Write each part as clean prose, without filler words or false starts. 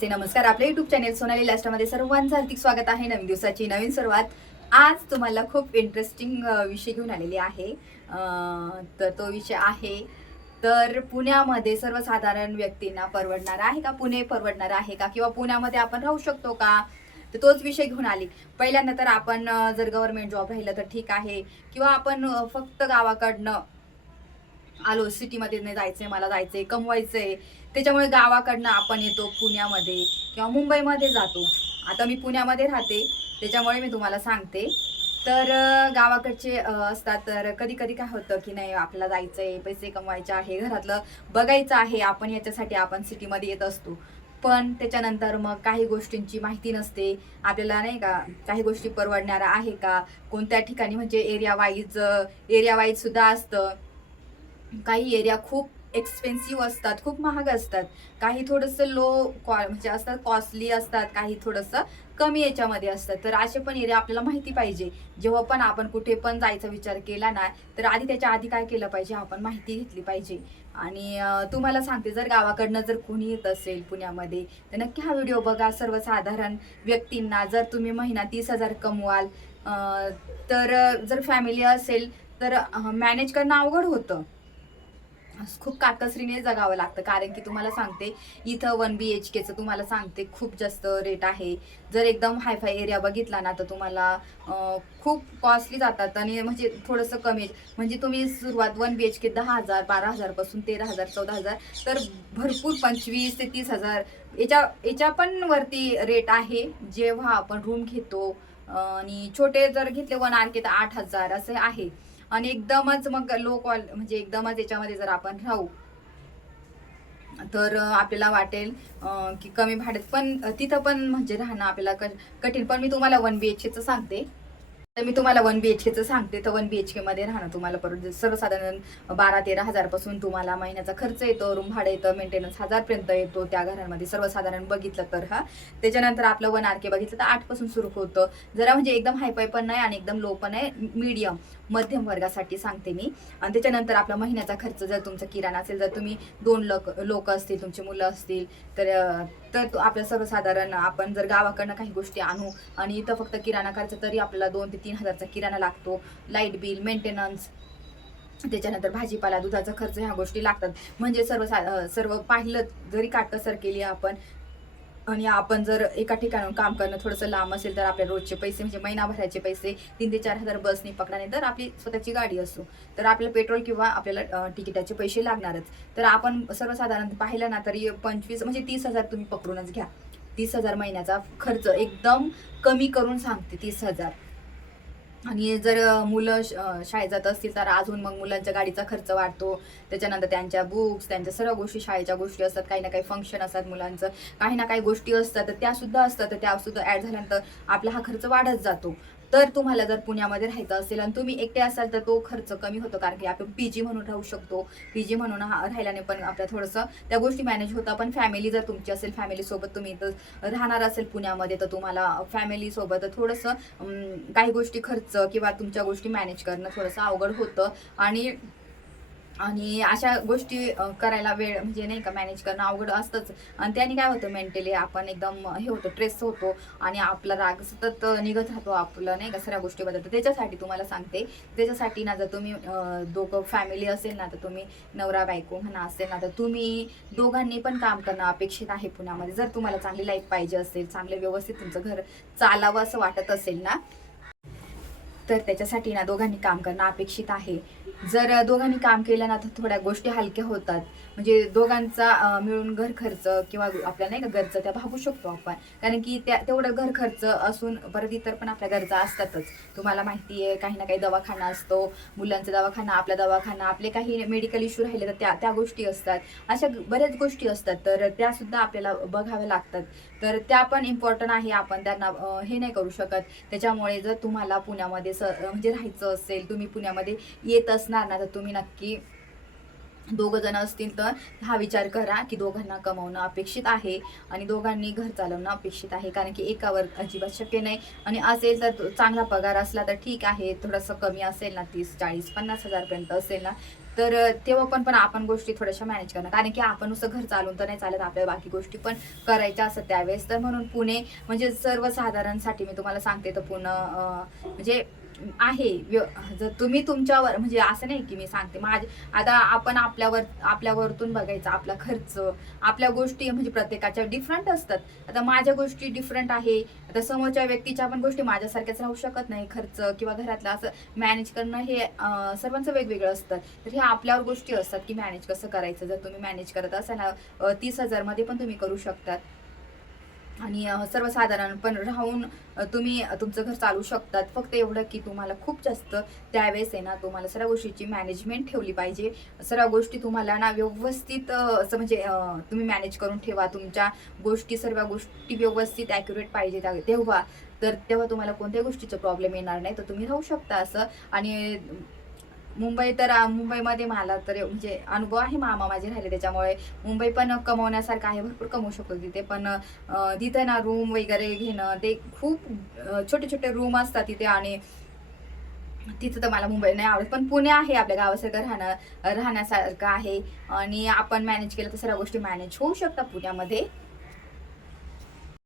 नमस्ते नमस्कार. आपल्या YouTube channel Sonali लास्टामध्ये सर्वांचं हार्दिक स्वागत आहे. नवीन दिवसाची नवीन सुरुवात. आज तुम्हाला खूप इंटरेस्टिंग विषय घेऊन आलेली आहे. तर तो विषय आहे, तर पुण्यामध्ये सर्वसाधारण व्यक्तींना परवडणार आहे का? पुणे परवडणार आहे का? किंवा पुण्यामध्ये आपण राहू शकतो का? तर तोच विषय घेऊन आली. पहिल्यांदा तर आपण जर गव्हर्नमेंट जॉब राहिलं तर ठीक आहे, किंवा आपण फक्त गावाकडनं आलो, सिटीमध्ये नाही जायचंय, मला जायचंय, कमवायचंय, त्याच्यामुळे गावाकडनं आपण येतो पुण्यामध्ये किंवा मुंबईमध्ये जातो. आता मी पुण्यामध्ये राहते, त्याच्यामुळे मी तुम्हाला सांगते. तर गावाकडचे असतात, तर कधी कधी काय होतं की नाही, आपल्याला जायचंय, पैसे कमवायचे आहे, घरातलं बघायचं आहे, आपण याच्यासाठी आपण सिटीमध्ये येत असतो. पण त्याच्यानंतर मग काही गोष्टींची माहिती नसते आपल्याला, नाही का, काही गोष्टी परवडणाऱ्या आहे का, कोणत्या ठिकाणी, म्हणजे एरिया वाईज सुद्धा असतं. काही एरिया खूप एक्सपेन्सिव्ह असतात, खूप महाग असतात, काही थोडंसं म्हणजे असतात, कॉस्टली असतात, काही थोडंसं कमी याच्यामध्ये असतात. तर असे पण एरिया आपल्याला माहिती पाहिजे. जेव्हा पण आपण कुठे पण जायचा विचार केला ना, तर आधी त्याच्या आधी काय केलं पाहिजे, आपण माहिती घेतली पाहिजे. आणि तुम्हाला सांगते, जर गावाकडनं जर कोणी येत असेल पुण्यामध्ये, तर नक्की हा व्हिडिओ बघा. सर्वसाधारण व्यक्तींना, जर तुम्ही महिना 30,000 कमवाल, तर जर फॅमिली असेल तर मॅनेज करणं अवघड होतं. खूप काटकसरीने जगावं लागतं. कारण की तुम्हाला सांगते, इथं 1 BHKचं तुम्हाला सांगते खूप जास्त रेट आहे. जर एकदम हायफाय एरिया बघितला ना, तर तुम्हाला खूप कॉस्टली जातात. आणि म्हणजे थोडंसं कमी, म्हणजे तुम्ही सुरुवात 1 BHK 10,000 12,000 पासून 13,000 14,000, तर भरपूर 25,000 ते 30,000 याच्या पण वरती रेट आहे जेव्हा आपण रूम घेतो. आणि छोटे जर घेतले 1 RK तर 8,000 असे आहे. आणि एकदमच मग म्हणजे एकदमच याच्यामध्ये जर आपण राहू, तर आपल्याला वाटेल की कमी भाड्यात पण तिथं पण म्हणजे राहणं आपल्याला कठीण. पण मी तुम्हाला 1 BHKचं सांगते. तर मी तुम्हाला 1 BHKचं सांगते. तर 1 BHK मध्ये राहणं तुम्हाला परवडेल. सर्वसाधारण 12-13 हजार पासून तुम्हाला महिन्याचा खर्च येतो, रूम भाडं येतं, मेंटेनन्स 1000 पर्यंत येतो त्या घरांमध्ये, सर्वसाधारण बघितलं तर. त्याच्यानंतर आपलं 1 RK बघितलं तर 8 पासून सुरू होतं. जरा म्हणजे एकदम हायफाय पण नाही आणि एकदम लो पण नाही, मीडियम मध्यम वर्गासाठी सांगते मी. आणि त्याच्यानंतर आपला महिन्याचा खर्च, जर तुमचा किराणा असेल, जर तुम्ही 2 लोक असतील, तुमची मुलं असतील, तर आपल्या सर्वसाधारण आपण जर गावाकडनं काही गोष्टी आणू आणि इथं फक्त किराणा खर्च, तरी आपल्याला 2 ते 3 हजारचा किराणा लागतो. लाईट बिल, मेंटेनन्स, त्याच्यानंतर भाजीपाला, दुधाचा खर्च, ह्या गोष्टी लागतात. म्हणजे सर्व पाहिलं, जरी काटकसर केली आपण, आणि आपण जर एका ठिकाणाहून काम करणं थोडंसं लांब असेल, तर आपल्या रोजचे पैसे, म्हणजे महिनाभराचे पैसे 3 ते 4 हजार बसनी पकडा, तर आपली स्वतःची गाडी असो, तर आपल्याला पेट्रोल किंवा आपल्याला तिकिटाचे पैसे लागणारच. तर आपण सर्वसाधारण पाहिलं ना, तरी 25 म्हणजे 30,000 तुम्ही पकडूनच घ्या. 30,000 महिन्याचा खर्च, एकदम कमी करून सांगते, 30,000. आणि जर मुलं शाळेत जात असतील, तर अजून मग मुलांच्या गाडीचा खर्च वाढतो. त्याच्यानंतर त्यांच्या बुक्स, त्यांच्या सर्व गोष्टी, शाळेच्या गोष्टी असतात, काही ना काही फंक्शन असतात मुलांचं, काही ना काही गोष्टी असतात, तर त्यासुद्धा असतात. तर त्यासुद्धा ॲड झाल्यानंतर आपला हा खर्च वाढत जातो. तर तुम्हाला जर पुण्यामध्ये राहायचं असेल आणि तुम्ही एकटे असाल, तर तो खर्च कमी होतो. कारण की आपण PG म्हणून राहू शकतो. PG म्हणून राहिल्याने पण आपल्या थोडंसं त्या गोष्टी मॅनेज होतात. पण फॅमिली जर तुमची असेल, फॅमिलीसोबत तुम्ही इथं राहणार असेल पुण्यामध्ये, तर तुम्हाला फॅमिलीसोबत थोडंसं काही गोष्टी खर्च किंवा तुमच्या गोष्टी मॅनेज करणं थोडंसं अवघड होतं. आणि आणि अशा गोष्टी करायला वेळ, म्हणजे नाही का, मॅनेज करणं अवघड असतंच. आणि त्याने काय होतं, मेंटली आपण एकदम हे होतो, ट्रेस होतो, आणि आपला राग सतत निघत राहतो आपलं, नाही का, सगळ्या गोष्टी बदलतात. त्याच्यासाठी तुम्हाला सांगते, त्याच्यासाठी ना, जर तुम्ही दोघं फॅमिली असेल ना, तर तुम्ही नवरा बायको म्हणा असेल ना, तर तुम्ही दोघांनी पण काम करणं अपेक्षित आहे पुण्यामध्ये. जर तुम्हाला चांगली लाईफ पाहिजे असेल, चांगले व्यवस्थित तुमचं घर चालावं असं वाटत असेल ना, तर त्याच्यासाठी ना दोघांनी काम करणं अपेक्षित आहे. जर दोघांनी काम केलं ना, तर थोड्या गोष्टी हलक्या होतात. म्हणजे दोघांचा मिळून घर खर्च किंवा आपल्या, नाही का, गरजा त्या भागू शकतो आपण. कारण की तेवढं घर खर्च असून परत इतर पण आपल्या गरजा असतातच. तुम्हाला माहिती आहे, काही ना काही दवाखाना असतो, मुलांचा दवाखाना, आपला दवाखाना, आपले काही मेडिकल इश्यू राहिले तर त्या गोष्टी असतात. अशा बऱ्याच गोष्टी असतात, तर त्यासुद्धा आपल्याला बघाव्या लागतात. तर त्या पण इम्पॉर्टंट आहे. आपण त्यांना हे नाही करू शकत. त्याच्यामुळे जर तुम्हाला पुण्यामध्ये म्हणजे राहायचं असेल, तुम्ही पुण्यामध्ये येत असणार ना, तर तुम्ही नक्की, दोघं जण असतील तर हा विचार करा की दोघांना कमवणं अपेक्षित आहे आणि दोघांनी घर चालवणं अपेक्षित आहे. कारण की एकावर अजिबात शक्य नाही. आणि असेल तर चांगला पगार असला तर ठीक आहे, थोडंसं कमी असेल ना, 30, 40, 50 हजारपर्यंत असेल ना, तर तेव्हा पण आपण गोष्टी थोड्याशा मॅनेज करणार, कारण की आपण नुसतं घर चालवून तर नाही चालत, आपल्याला बाकी गोष्टी पण करायच्या असतात त्यावेळेस. तर म्हणून पुणे म्हणजे सर्वसाधारणसाठी मी तुम्हाला सांगते, तर पुणे म्हणजे आहे जर तुम्ही तुमच्यावर, म्हणजे असं नाही की मी सांगते आता आपण आपल्यावरतून बघायचं, आपला खर्च, आपल्या गोष्टी म्हणजे प्रत्येकाच्या डिफरंट असतात. आता माझ्या गोष्टी डिफरंट आहे, आता समोरच्या व्यक्तीच्या पण गोष्टी माझ्यासारख्याच राहू शकत नाही. खर्च किंवा घरातलं असं मॅनेज करणं हे सर्वांचं वेगवेगळं असतं. तर हे आपल्यावर गोष्टी असतात की मॅनेज कसं करायचं. जर तुम्ही मॅनेज करत असाल ना 30,000 मध्ये पण तुम्ही करू शकतात, आणि सर्वसाधारण पण राहून तुम्ही तुमचं घर चालू शकतात. फक्त एवढं की तुम्हाला खूप जास्त त्यावेळेस आहे ना, तुम्हाला सर्व गोष्टीची मॅनेजमेंट ठेवली पाहिजे. सर्व गोष्टी तुम्हाला ना व्यवस्थित असं म्हणजे तुम्ही मॅनेज करून ठेवा. तुमच्या सर्व गोष्टी व्यवस्थित ॲक्युरेट पाहिजे तेव्हा तुम्हाला कोणत्याही गोष्टीचा प्रॉब्लेम येणार नाही. तर तुम्ही राहू शकता असं. आणि मुंबईमध्ये मला तर म्हणजे अनुभव आहे, मामा माझे राहिले त्याच्यामुळे मुंबई पण कमवण्यासारखं आहे, भरपूर कमवू शकतो तिथे. पण तिथे ना रूम वगैरे घेणं, ते खूप छोटे छोटे रूम असतात तिथे, आणि तिथं तर मला मुंबई नाही आवडत. पण पुणे आहे आपल्या गावासारखं राहण्यासारखं आहे, आणि आपण मॅनेज केलं तर सर्व गोष्टी मॅनेज होऊ शकतात पुण्यामध्ये.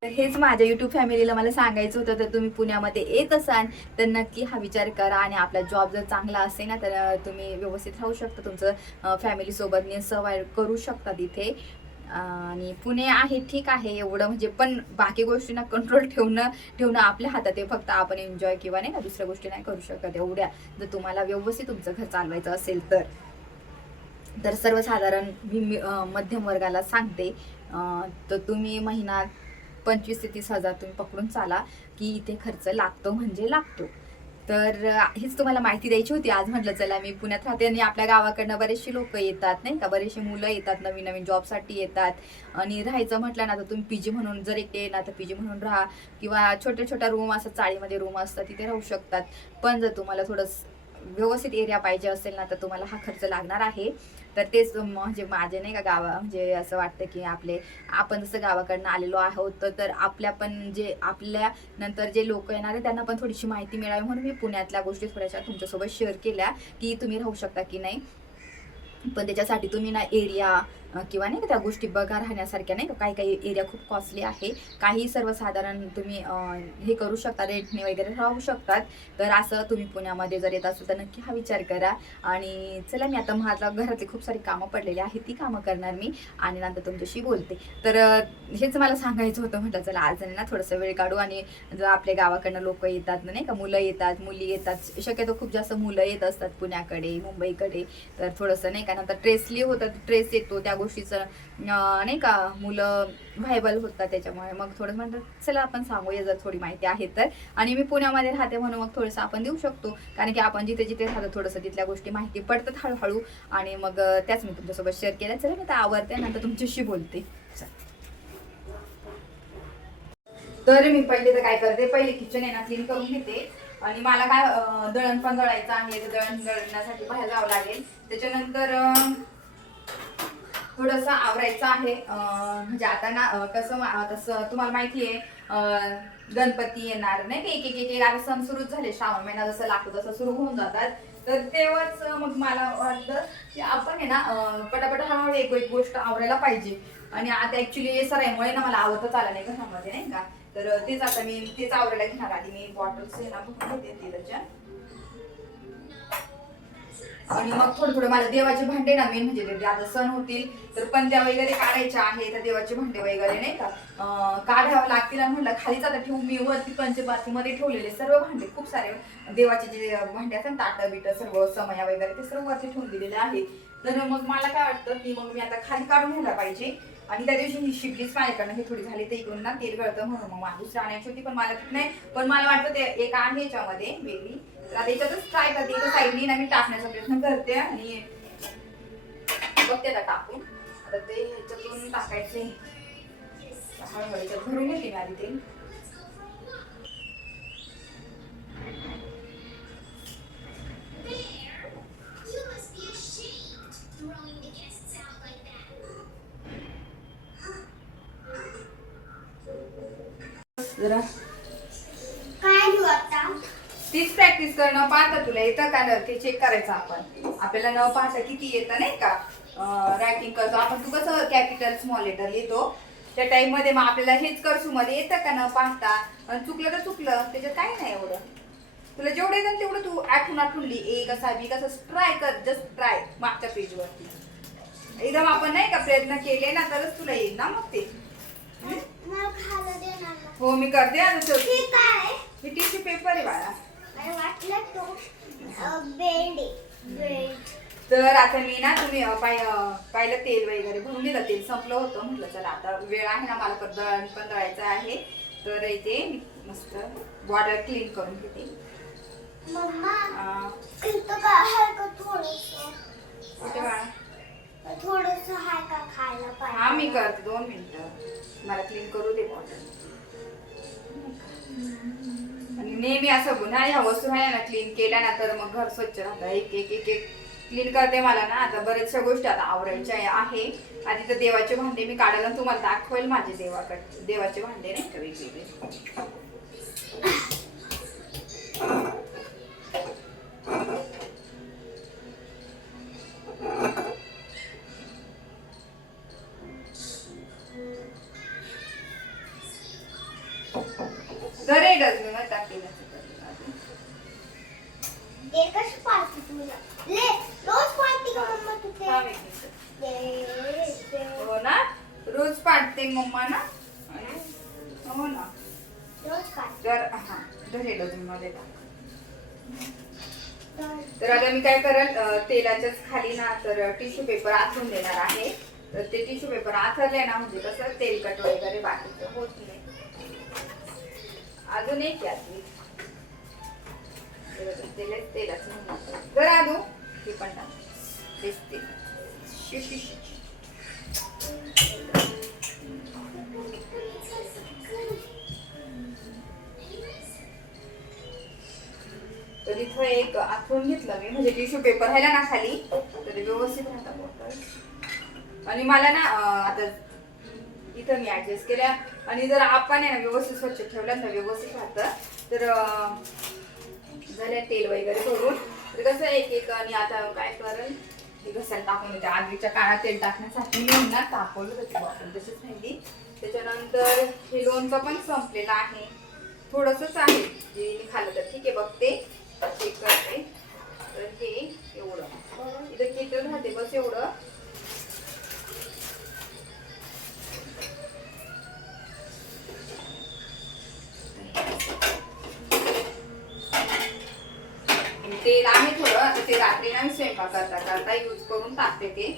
तर हेच माझ्या युट्यूब फॅमिलीला मला सांगायचं होतं. तर तुम्ही पुण्यामध्ये येत असाल तर नक्की हा विचार करा, आणि आपला जॉब जर चांगला असेल ना, तर तुम्ही व्यवस्थित राहू शकता, तुमचं फॅमिलीसोबत सर्वाइव्ह करू शकता तिथे. आणि पुणे आहे, ठीक आहे एवढं म्हणजे, पण बाकी गोष्टींना कंट्रोल ठेवणं आपल्या हातात आहे. फक्त आपण एन्जॉय किंवा नाही का दुसऱ्या गोष्टी नाही करू शकत एवढ्या, जर तुम्हाला व्यवस्थित तुमचं घर चालवायचं असेल तर सर्वसाधारण मी मध्यम वर्गाला सांगते, तर तुम्ही महिना 25,000 ते 30,000 तुम्ही पकडून चाला, की इथे खर्च लागतो म्हणजे लागतो. तर हीच तुम्हाला माहिती द्यायची होती आज. म्हटलं चला मी पुण्यात राहते, आणि आपल्या गावाकडनं बरेचसे लोक येतात नाही का, बरेचसे मुलं येतात, नवीन नवीन जॉबसाठी येतात. आणि राहायचं म्हटलं ना, तर तुम्ही पीजी म्हणून जर एकटे ना, तर पीजी म्हणून राहा, किंवा छोट्या छोट्या रूम असतात, चाळीमध्ये रूम असतात, तिथे राहू शकतात. पण जर तुम्हाला थोडं व्यवस्थित एरिया पाहिजे असेल ना, तर तुम्हाला हा खर्च लागणार आहे. तर तेच म्हणजे माझे नाही का म्हणजे असं वाटतं की आपण जसं गावाकडनं आलेलो आहोत, तर आपल्या पण जे आपल्या नंतर जे लोक येणार आहे त्यांना पण थोडीशी माहिती मिळावी, म्हणून मी पुण्यातल्या गोष्टी थोड्याशा तुमच्यासोबत शेअर केल्या, की तुम्ही राहू शकता की नाही. पण त्याच्यासाठी तुम्ही ना एरिया किंवा नाही का त्या गोष्टी बघा राहण्यासारख्या, नाही का काही काही एरिया खूप कॉस्टली आहे, काही सर्वसाधारण तुम्ही हे करू शकता, रेंटने वगैरे राहू शकतात. तर असं तुम्ही पुण्यामध्ये जर येत असेल तर नक्की हा विचार करा. आणि चला मी आता माझ्या घरातली खूप सारी कामं पडलेली आहेत, ती कामं करणार मी, आणि नंतर तुमच्याशी बोलते. तर हेच मला सांगायचं होतं. म्हटलं चला आज ना थोडंसं वेळ काढू, आणि जर आपल्या गावाकडनं लोक येतात नाही का, मुलं येतात, मुली येतात, शक्यतो खूप जास्त मुलं येत असतात पुण्याकडे, मुंबईकडे. तर थोडंसं नाही का, नंतर ट्रेसली होतं, ट्रेस येतो त्या गोष्टीचं नाही का, मुलं व्हायबल होतात, त्याच्यामुळे मग थोडं म्हणतात चला आपण सांगूया जर थोडी माहिती आहे तर. आणि मी पुण्यामध्ये राहते म्हणून मग थोडंसं आपण देऊ शकतो, कारण की आपण जिथे जिथे राहतो थोडंसं तिथल्या गोष्टी माहिती पडतात हळूहळू, आणि मग त्याच मी तुमच्यासोबत शेअर केल्या. चला मी तर आवडते, नंतर तुमच्याशी बोलते. तर मी पहिले तर काय करते, पहिले किचन आहे ना क्लीन करून घेते. आणि मला काय दळण पण दळायचं आहे, तर दळण दळण्यासाठी बाहेर जावं लागेल. त्याच्यानंतर थोडंसं आवरायचं आहे, म्हणजे आता ना कसं तुम्हाला माहिती आहे, गणपती येणार नाही का, एक एक एक आता सण सुरू झाले, श्रावण महिना जसं लागतो तसं सुरू होऊन जातात. तर तेव्हाच मग मला वाटतं की आपण आहे ना पटापट हळूहळू एक गोष्ट आवरायला पाहिजे. आणि आता ऍक्च्युली सराईमुळे ना मला आवडतच आलं नाही घरामध्ये नाही का, तर तेच आता मी तेच आवरायला घेणार. आधी मी बॉटल्स आहे ना भरून घेते त्याच्या, आणि मग थोडं थोडं मला देवाचे भांडे ना, मेन म्हणजे आता सण होतील तर पंत्या वगैरे काढायच्या आहे, तर देवाचे भांडे वगैरे नाही का काढावं लागतील. आणि म्हटलं खालीच आता ठेवून मी वरती पंचपातीमध्ये ठेवलेले सर्व भांडे, खूप सारे देवाचे जे भांडे असतात, ताटं बिटं सर्व समया वगैरे ते सर्व वरती ठेवून दिलेले आहे. तर मग मला काय वाटतं की मग मी आता खाली काढून घ्यायला पाहिजे. आणि त्या दिवशी ही शिपलीच माझ्याकडनं हे थोडी झाली, तर इकडून ना तेल गळतं म्हणून मग मला दुसरी आणायची होती, पण मला नाही, पण मला वाटतं ते एक आहे याच्यामध्ये वेगळी, तर आता याच्यातच ट्राय करते. एका साईडनी ना मी टाकण्याचा प्रयत्न करते, आणि बघते आता टाकून. आता ते ह्याच्यातून टाकायचे, हळूहळू याच्यात भरून घेते मी आधी ते. जरा काय घेऊ आता? तीच प्रॅक्टिस करणं, पाहता तुला येतं का ते चेक करायचं आपण. आपल्याला न पाहता किती येतं नाही का रायटिंग करतो आपण. तू कसं कॅपिटल स्मॉल लेटर लिहितो त्या टाइम मध्ये मग आपल्याला हेच कर्सू मध्ये येतं का न पाहता. आणि चुकलं तर चुकलं, त्याच्यात काही नाही एवढं. तुला जेवढं येतं तेवढं तू आठवून लिही. ए कसा बी कसा ट्राय कर, जस्ट ट्राय. मागच्या पेज वरती एकदम आपण नाही का प्रयत्न केले ना तरच तुला येईल ना मग ते. हो मी करते. आता हे टिश्यू पेपर आहे बाळा. तर आता मी ना तुम्ही पाहिलं तेल वगैरे भरून दिलं. तेल संपलं होतं. म्हटलं चला आता वेळ आहे ना मला दळण पण दळायचं आहे. तर इथे मस्त बॉर्डर क्लीन करून घेते. कुठे बाळा? हा मी करते 2 मिनिटं. मला क्लीन करू दे बॉर्डर. आणि नेहमी असं गुन्हा ह्या वस्तू आहे ना क्लीन केल्या ना तर मग घर स्वच्छ राहतं. एक एक एक एक क्लीन करते. मला ना आता बऱ्याचशा गोष्टी आता आवरायच्या आहे. आधी तर देवाचे भांडे मी काढायला तुम्हाला दाखवेल. माझे देवाचे भांडे नाही का वेगवेगळे. घरे डस्टबिन मध्ये टाकले. हो ना रोज पाडते मम्मा ना. हो ना तर हा घरे डस्टबिन मध्ये टाक. तर आता मी काय करेल तेलाच्याच खाली ना तर टिश्यू पेपर आथरून देणार आहे. तर ते टिश्यू पेपर आथरले ना म्हणजे कसं तेलकट वगैरे बाकीचं होत नाही. अजून एक यातली तेलाचं जर अजून हे पण दिसते. तर इथं एक आथरून घेतलं मी म्हणजे टिश्यू पेपर राहिला ना खाली तर व्यवस्थित राहता बॉटल. आणि मला ना आता इथं मी ऍडजस्ट केल्या. आणि जर आपण आहे ना व्यवस्थित स्वच्छ ठेवलं तर व्यवस्थित राहतं. तर झाल्या तेल वगैरे भरून तर कसं एक एक. आणि आता काय करेल हे घसायला टाकून देते. आगीच्या काळात तेल टाकण्यासाठी मी ना तापवलं होते बॉटल तशीच राहिली. त्याच्यानंतर हे लोणचं पण संपलेलं आहे. थोडंसंच आहे जे मी खाल्लं तर ठीक आहे बघते चेक करते. तर हे एवढं इथं किती राहते बस एवढं. तेल आहे थोडं. आता ते रात्री ना स्वयंपाक करता करता यूज करून टाकते ते.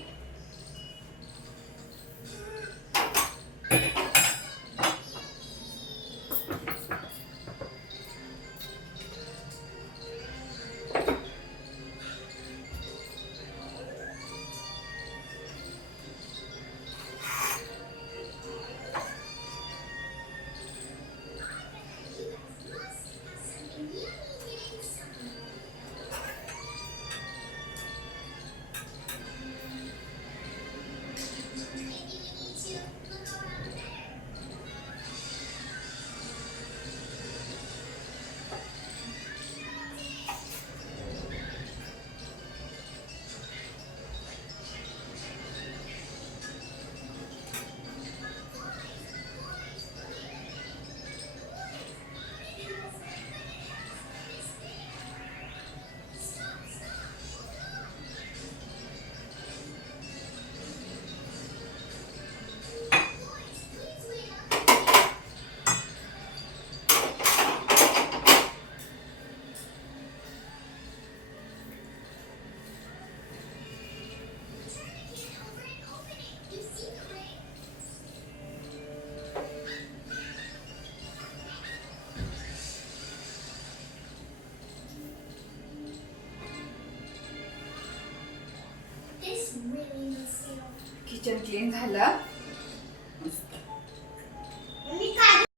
किचन क्लीन झालं.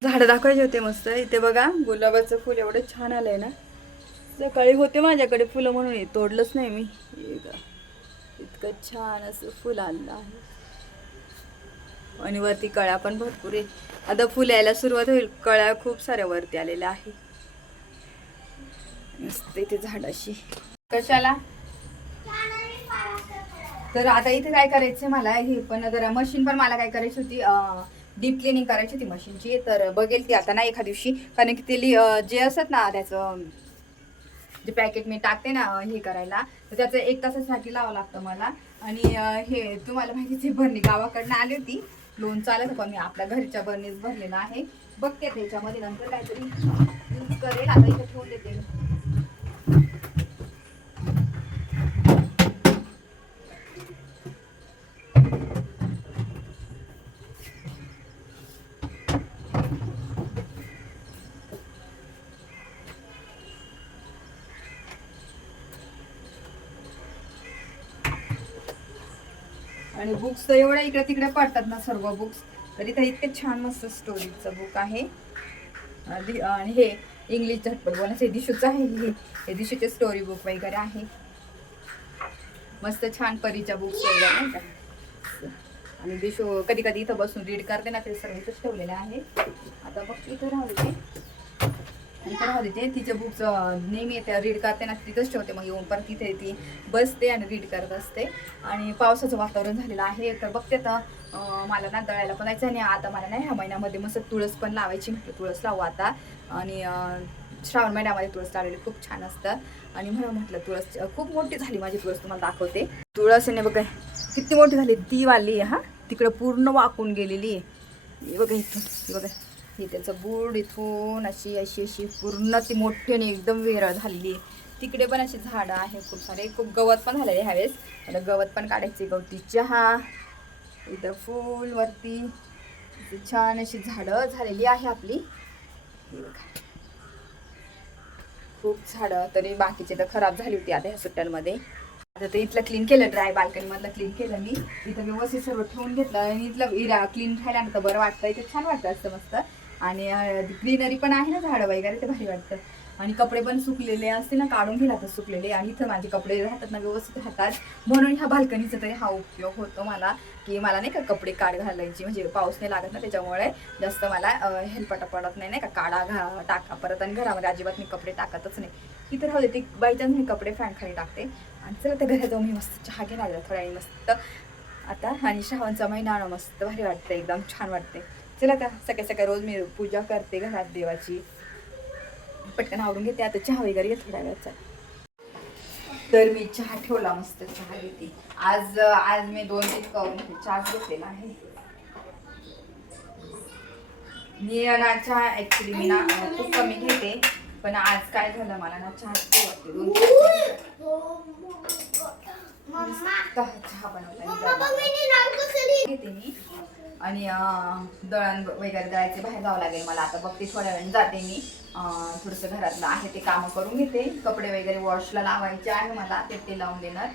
झाडं दाखवायचे होते मस्त. इथे बघा गुलाबाचं फुल एवढं छान आलंय ना. सकाळी होते माझ्याकडे फुलं म्हणून हे तोडलंच नाही मी. इतकं छान असं फुल आलं आहे. आणि वरती कळ्या पण भरपूर आहे. आता फुल यायला सुरुवात होईल. कळ्या खूप साऱ्या वरती आलेल्या आहे. मस्त इथे झाडाशी कशाला तर आता इथे काय करायचं मला, हे पण जरा मशीन पण मला काय करायची होती, डीप क्लिनिंग करायची होती मशीनची. तर बघेल ती आता ना एखाद दिवशी, कारण की ते जे असत ना त्याचं जे पॅकेट मी टाकते ना हे करायला, तर त्याचं 1 तासासाठी लावावं लागतं मला. आणि हे तुम्हाला माहितीच बरणी गावाकडनं आली होती, लोन चालत पण मी आपल्या घरच्या बरणीच भरलेलं आहे. बघते त्याच्यामध्ये नंतर काहीतरी यूज करेल. आता इथे ठेवून देते. आणि बुक्स तर एवढ्या इकडे तिकडे पडतात ना सर्व बुक्स, तर इथे इतके छान मस्त स्टोरीचं बुक आहे. आणि हे इंग्लिश झटपट बोलायचं हे दिशूचं आहे. हे दिशूचे स्टोरी बुक वगैरे आहे. मस्त छान परीच्या बुक्स वगैरे नाही का. आणि दिशू कधी कधी इथं बसून रीड करते ना, ते सर्व इथंच ठेवलेले आहे. आता बघ इथं राहू देते तिचे बुक्स नेहमी येते रीड करते ना, तिथंच ठेवते. मग येऊन परत तिथे ती बसते आणि रीड करत असते. आणि पावसाचं वातावरण झालेलं आहे, तर बघते तर मला ना दळायला पण जायचं. आणि आता मला नाही ह्या महिन्यामध्ये मस्त तुळस पण लावायची, म्हटलं तुळस लावू आता. आणि श्रावण महिन्यामध्ये तुळस लावलेली खूप छान असतं. आणि म्हणून म्हटलं तुळस खूप मोठी झाली माझी तुळस, तुम्हाला दाखवते. तुळसने बघा किती मोठी झाली, ती वाली हा तिकडं पूर्ण वाकून गेलेली आहे. बघा इथून बघा, हे त्याचं बूड इथून अशी अशी अशी पूर्ण ती मोठी आणि एकदम वेरळ झालेली आहे. तिकडे पण अशी झाडं आहे खूप सारे, खूप गवत पण झालेले ह्यावेळेस. मला गवत पण काढायचे, गवती चहा, इथं फूल वरती छान अशी झाडं झालेली आहे आपली. खूप झाडं, तरी बाकीचे तर खराब झाली होती आता ह्या सुट्ट्यांमध्ये. आता ते इथलं क्लीन केलं, ड्राय बाल्कनी मधलं क्लीन केलं मी. इथं व्यवस्थित सर्व ठेवून घेतलं आणि इथलं क्लीन राहायला तर बरं वाटतं, इथे छान वाटतं असतं मस्त. आणि ग्रीनरी पण आहे ना, झाडं वगैरे, ते भारी वाटतं. आणि कपडे पण सुकलेले असते ना, काढून घेतात सुकलेले. आणि इथं माझे कपडे राहतात ना व्यवस्थित राहतात, म्हणून ह्या बाल्कनीचा तरी हा उपयोग होतो मला. की मला नाही का कपडे काढ घालायची, म्हणजे पाऊस नाही लागत ना त्याच्यामुळे जास्त मला हेलपाटा पडत नाही का काढा टाका परत. आणि घरामध्ये अजिबात मी कपडे टाकतच नाही. इथं राहू दे, बाय चान्स मी कपडे फॅन खाली टाकते. आणि चला त्या घरात जाऊन मी मस्त चहा घेणार थोड्या वेळ मस्त आता. आणि श्रावणचा महिना मस्त भारी वाटतं, एकदम छान वाटते. चला आता सकाळी सकाळी रोज मी पूजा करते घरात देवाची, पटकन आवडून घेते. आता चहा वगैरे घेते थोड्या वेळाचा. तर मी चहा ठेवला, मस्त चहा घेते. आज मी 2 करून चहा घेतलेला आहे. मी ना चहा ऍक्च्युली मी ना खूप कमी घेते, पण आज काय झालं मला ना चहा आवडते. 2 चहा बनवला घेते मी. आणि दळण वगैरे दळायचे बाहेर जावं लागेल मला. आता बघते थोड्या वेळ जाते मी, थोडंसं घरातलं आहे ते कामं करून घेते. कपडे वगैरे वॉशला लावायचे आहे मला, ते लावून देणार.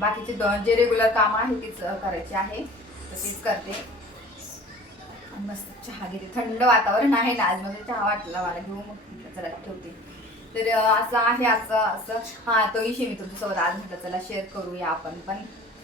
बाकीचे जे रेग्युलर काम आहे तेच करायचे आहे, तर तेच करते. आणि मस्त चहा घेते, थंड वातावरण आहे ना आज, मला चहा वाटला मला घेऊ, मग चला ठेवते. तर असं आहे असं हा तो विषय मी तुमच्यासोबत आज म्हटलं चला शेअर करूया आपण पण.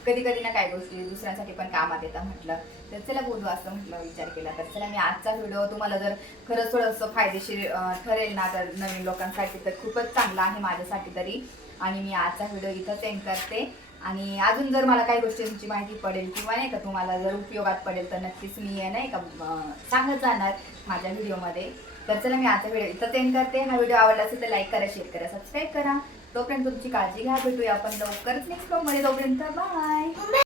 कधी कधी ना काय गोष्टी दुसऱ्यांसाठी पण कामात येतात म्हटलं, तर चला बोलू असं म्हटलं विचार केला. तर चला मी आजचा व्हिडिओ तुम्हाला जर खरंच थोडंसं फायदेशीर ठरेल ना, तर नवीन लोकांसाठी तर खूपच चांगला आहे माझ्यासाठी तरी. आणि मी आजचा व्हिडिओ इथंच एंड करते. आणि अजून जर मला काही गोष्टींची माहिती पडेल किंवा नाही का तुम्हाला जर उपयोगात पडेल, तर नक्कीच मी नाही का सांगत जाणार माझ्या व्हिडिओमध्ये. तर चला मी आजचा व्हिडिओ इथं एंड करते. हा व्हिडिओ आवडला असेल तर लाईक करा, शेअर करा, सबस्क्राईब करा. तोपर्यंत तुमची काळजी घ्या, भेटूया आपण लवकरच नेक्स्ट व्हिडिओमध्ये. तोपर्यंत बाय.